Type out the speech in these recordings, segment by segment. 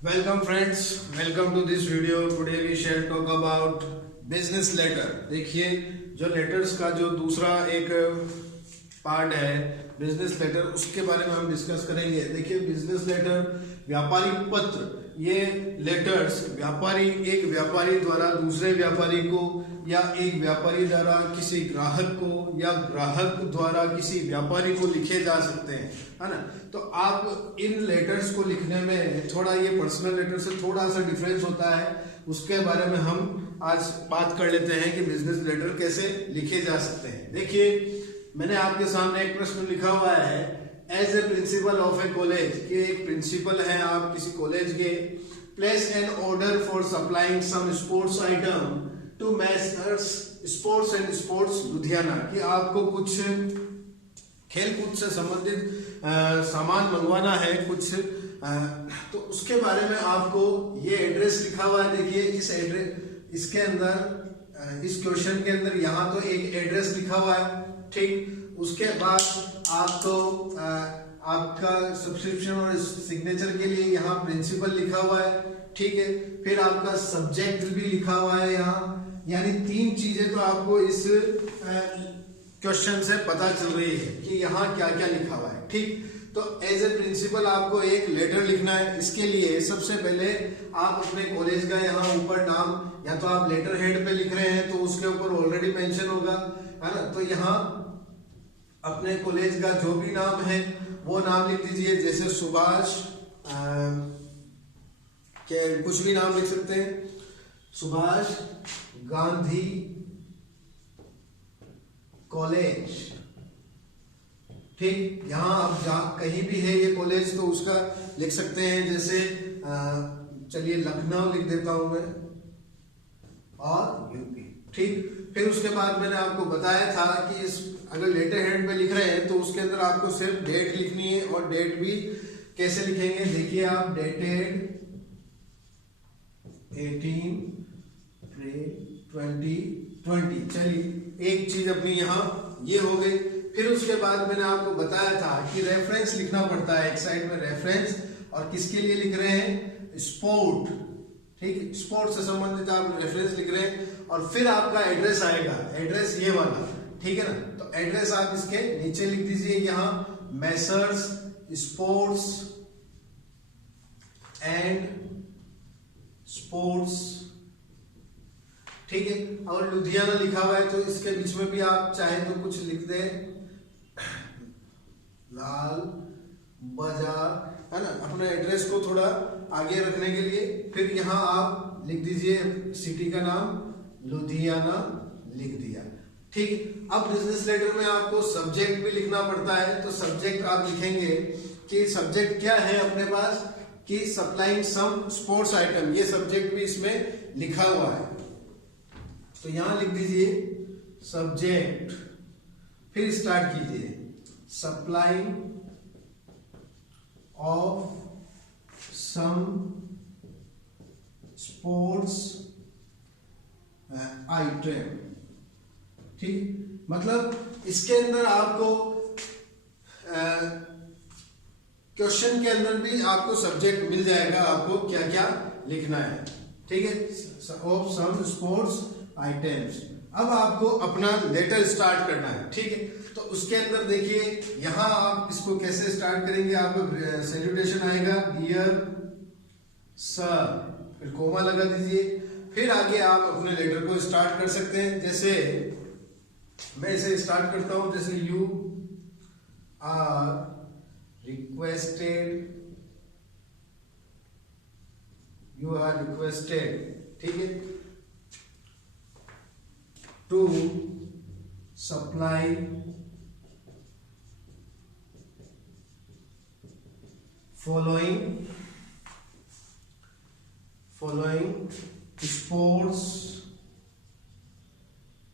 Welcome friends, welcome to this video. Today we shall talk about business letter. देखिए जो letters का जो दूसरा एक पार्ट है बिजनेस लेटर, उसके बारे में हम डिस्कस करेंगे। देखिए बिजनेस लेटर, व्यापारिक पत्र, ये लेटर्स एक व्यापारी द्वारा दूसरे व्यापारी को या एक व्यापारी द्वारा किसी ग्राहक को या ग्राहक द्वारा किसी व्यापारी को लिखे जा सकते हैं, है ना। तो आप इन लेटर्स को लिखने में थोड़ा ये पर्सनल लेटर से थोड़ा सा डिफरेंस होता है, उसके बारे में हम आज बात कर लेते हैं कि बिजनेस लेटर कैसे लिखे जा सकते हैं। देखिए मैंने आपके सामने एक प्रश्न लिखा हुआ है, as a principal of a college, कि एक प्रिंसिपल है आप किसी कॉलेज के, place an order for supplying some sports item to Messrs Sports and Sports Ludhiana, कि आपको कुछ खेलकूद से संबंधित सामान मंगवाना है कुछ, तो उसके बारे में आपको ये एड्रेस लिखा हुआ है। देखिए इस एड्रेस, इसके अंदर इस क्वेश्चन के अंदर यहाँ तो एक एड्रेस लिखा हुआ है, ठीक। उसके बाद आपको आपका सब्सक्रिप्शन और सिग्नेचर के लिए यहाँ प्रिंसिपल लिखा हुआ है, ठीक है। फिर आपका सब्जेक्ट भी लिखा हुआ है यहाँ, यानी तीन चीजें तो आपको इस क्वेश्चन से पता चल रही है कि यहाँ क्या क्या लिखा हुआ है, ठीक। तो एज ए प्रिंसिपल आपको एक लेटर लिखना है। इसके लिए सबसे पहले आप अपने कॉलेज का यहाँ ऊपर नाम, या तो आप लेटर हेड पे लिख रहे हैं तो उसके ऊपर ऑलरेडी मेंशन होगा, है ना। तो यहाँ अपने कॉलेज का जो भी नाम है वो नाम लिख दीजिए, जैसे सुभाष, क्या कुछ भी नाम लिख सकते हैं, सुभाष गांधी कॉलेज, ठीक। यहाँ आप कहीं भी है ये कॉलेज तो उसका लिख सकते हैं, जैसे चलिए लखनऊ लिख देता हूं मैं, और यूपी, ठीक। फिर उसके बाद मैंने आपको बताया था कि इस अगर लेटर हेड पे लिख रहे हैं तो उसके अंदर आपको सिर्फ डेट लिखनी है, और डेट भी कैसे लिखेंगे, देखिए आप डेटेड 18/3/2020, चलिए एक चीज अपनी यहाँ ये हो गई। फिर उसके बाद मैंने आपको बताया था कि रेफरेंस लिखना पड़ता है, एक साइड में रेफरेंस, और किसके लिए लिख रहे हैं, स्पोर्ट, ठीक। स्पोर्ट से संबंधित आप रेफरेंस लिख रहे हैं, और फिर आपका एड्रेस आएगा, एड्रेस ये वाला, ठीक है ना। तो एड्रेस आप इसके नीचे लिख दीजिए, यहाँ मैसर्स स्पोर्ट्स एंड स्पोर्ट्स, ठीक है। और लुधियाना लिखा हुआ है तो इसके बीच में भी आप चाहे तो कुछ लिख दें, लाल बाजार, है ना, अपने एड्रेस को थोड़ा आगे रखने के लिए। फिर यहाँ आप लिख दीजिए सिटी का नाम, लुधियाना लिख दिया, ठीक। अब बिजनेस लेटर में आपको सब्जेक्ट भी लिखना पड़ता है, तो सब्जेक्ट आप लिखेंगे कि सब्जेक्ट क्या है अपने पास, कि सप्लाइंग सम स्पोर्ट्स आइटम, ये सब्जेक्ट भी इसमें लिखा हुआ है। तो यहां लिख दीजिए सब्जेक्ट, फिर स्टार्ट कीजिए, supplying of some sports item, ठीक। मतलब इसके अंदर आपको क्वेश्चन के अंदर भी आपको सब्जेक्ट मिल जाएगा, आपको क्या क्या लिखना है, ठीक है, ऑफ सम स्पोर्ट्स आइटम्स। अब आपको अपना लेटर स्टार्ट करना है, ठीक है। तो उसके अंदर देखिए यहां आप इसको कैसे स्टार्ट करेंगे, आपको सैल्यूटेशन आएगा, डियर सर, फिर कोमा लगा दीजिए, फिर आगे आप अपने लेटर को स्टार्ट कर सकते हैं। जैसे मैं इसे स्टार्ट करता हूं, जैसे यू आर रिक्वेस्टेड, ठीक है, टू सप्लाई फॉलोइंग स्पोर्ट्स,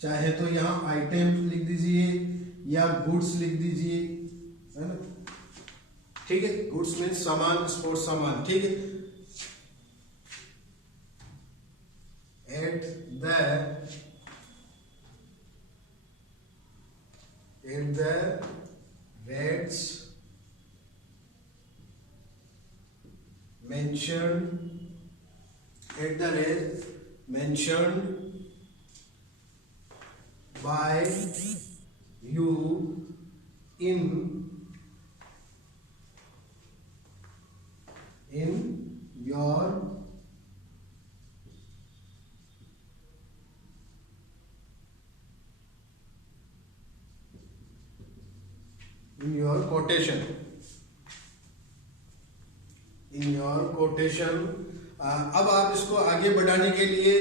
चाहे तो यहां आइटम्स लिख दीजिए या गुड्स लिख दीजिए, है ना, ठीक है। गुड्स मीन्स सामान, स्पोर्ट्स सामान, ठीक है। Eight the rates mentioned at the rate mentioned by you in your quotation अब आप इसको आगे बढ़ाने के लिए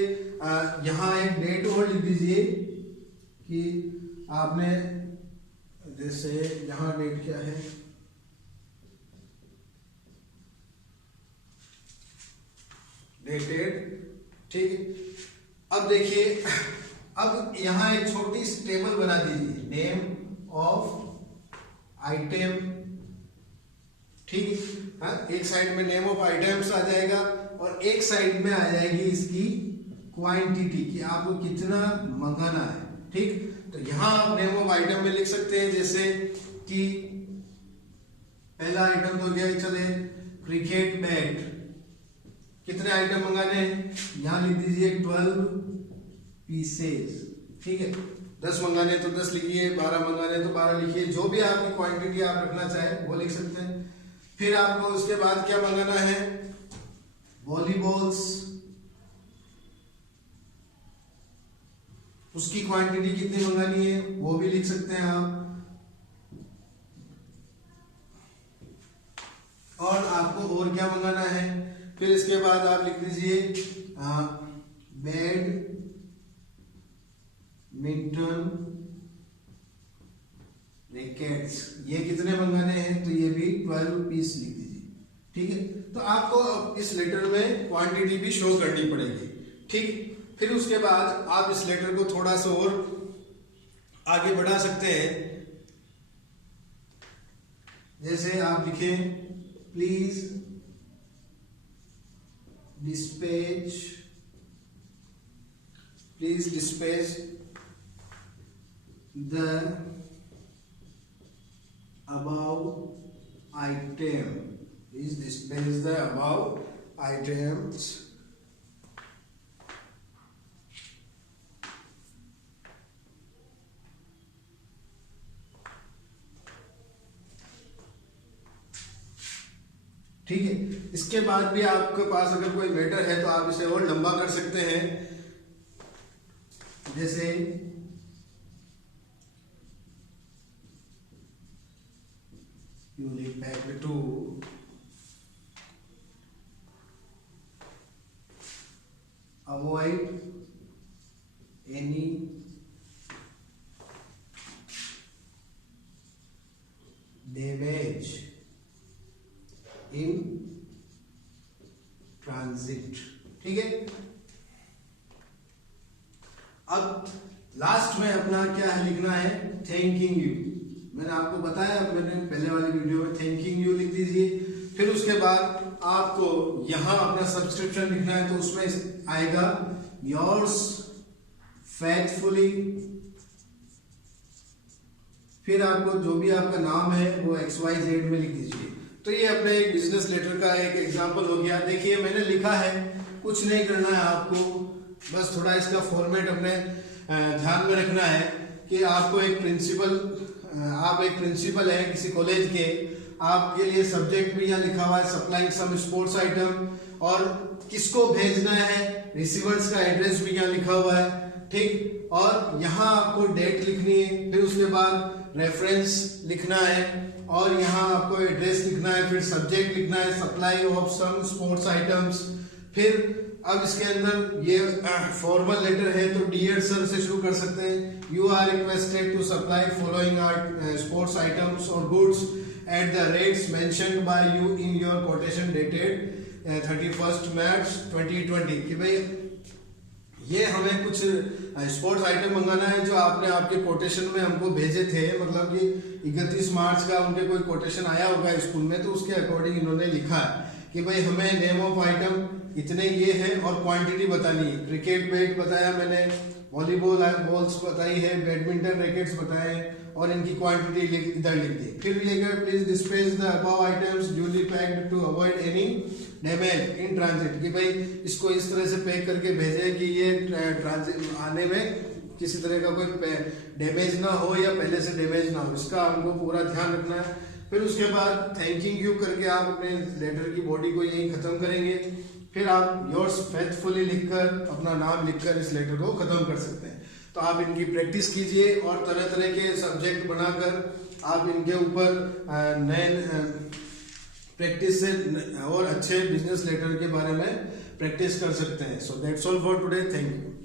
यहाँ एक डेट और लिख दीजिए कि आपने, जैसे यहाँ डेट क्या है, डेटेड, ठीक है। अब देखिए, अब यहाँ एक छोटी सी टेबल बना दीजिए, नेम ऑफ आइटम, ठीक है। हाँ, एक साइड में नेम ऑफ आइटम्स आ जाएगा और एक साइड में आ जाएगी इसकी क्वांटिटी कि आपको कितना मंगाना है, ठीक। तो यहाँ आप नेम ऑफ आइटम में लिख सकते हैं, जैसे कि पहला आइटम तो गया, चले क्रिकेट बैट, कितने आइटम मंगाने हैं, यहाँ लिख दीजिए 12 पीसेस, ठीक है। 10 मंगाने तो 10 लिखिए, 12 मंगाने तो 12 लिखिए, जो भी आपकी क्वांटिटी आप रखना चाहे वो लिख सकते हैं। फिर आपको उसके बाद क्या मंगाना है, वॉलीबॉल्स, उसकी क्वांटिटी कितनी मंगानी है वो भी लिख सकते हैं आप। और आपको और क्या मंगाना है, फिर इसके बाद आप लिख दीजिए बैडमिंटन रैकेट्स, ये कितने मंगाने हैं, तो ये भी 12 पीस लिख दीजिए, ठीक है। तो आपको इस लेटर में क्वांटिटी भी शो करनी पड़ेगी, ठीक। फिर उसके बाद आप इस लेटर को थोड़ा सा और आगे बढ़ा सकते हैं, जैसे आप लिखें please dispatch the above item, please dispatch the above items ठीक है। इसके बाद भी आपके पास अगर कोई मैटर है तो आप इसे और लंबा कर सकते हैं, जैसे unit pack 2 avoid any damage in transit, ठीक है। अब लास्ट में अपना क्या है लिखना है, थैंकिंग यू। मैंने आपको बताया, मैंने पहले वाली वीडियो में, थैंकिंग यू लिख दीजिए। फिर उसके बाद आपको यहां अपना सब्सक्रिप्शन लिखना है, तो उसमें आएगा योर्स फेथफुली। फिर आपको जो भी आपका नाम है वो XYZ में लिख दीजिए। तो ये अपने एक बिजनेस लेटर का एक एग्जांपल हो गया। देखिए मैंने लिखा है, कुछ नहीं करना है आपको, बस थोड़ा इसका फॉर्मेट अपने ध्यान में रखना है कि आपको एक प्रिंसिपल, आप एक प्रिंसिपल है किसी कॉलेज के, आपके लिए सब्जेक्ट भी यहाँ लिखा हुआ है सप्लाइंग सम स्पोर्ट्स आइटम, और किसको भेजना है, रिसीवर्स का एड्रेस भी यहाँ लिखा हुआ है, ठीक। और यहाँ आपको डेट लिखनी है, फिर उसके बाद रेफरेंस लिखना है, और यहाँ आपको एड्रेस लिखना है, फिर सब्जेक्ट लिखना है supply of some sports items. फिर अब इसके अंदर ये फॉर्मल लेटर है तो डियर सर से शुरू कर सकते हैं। You are requested to supply following sports items और goods at the rates mentioned by you in your quotation dated 31 March 2020। कि भाई ये हमें कुछ स्पोर्ट्स आइटम मंगाना है जो आपने आपके कोटेशन में हमको भेजे थे, मतलब कि 31 मार्च का उनके कोई कोटेशन आया होगा स्कूल में, तो उसके अकॉर्डिंग इन्होंने लिखा है कि भाई हमें नेम ऑफ आइटम इतने ये है और क्वांटिटी बतानी है। क्रिकेट बैट बताया मैंने, वॉलीबॉल बॉल्स बताई है, बैडमिंटन रैकेट्स बताए, और इनकी क्वांटिटी इधर लिख दी। फिर लिखेगा please dispatch the above items duly packed to avoid any damage in transit, कि भाई इसको इस तरह से पैक करके भेजे कि ये ट्रांजिट आने में किसी तरह का कोई डैमेज ना हो या पहले से डैमेज ना हो, इसका हमको पूरा ध्यान रखना है। फिर उसके बाद थैंकिंग यू करके आप अपने लेटर की बॉडी को यही खत्म करेंगे। फिर आप योर्स फेथफुली लिखकर अपना नाम लिखकर इस लेटर को खत्म कर सकते हैं। तो आप इनकी प्रैक्टिस कीजिए और तरह तरह के सब्जेक्ट बनाकर आप इनके ऊपर नए प्रैक्टिस से और अच्छे बिजनेस लेटर के बारे में प्रैक्टिस कर सकते हैं। So that's all for today, thank you.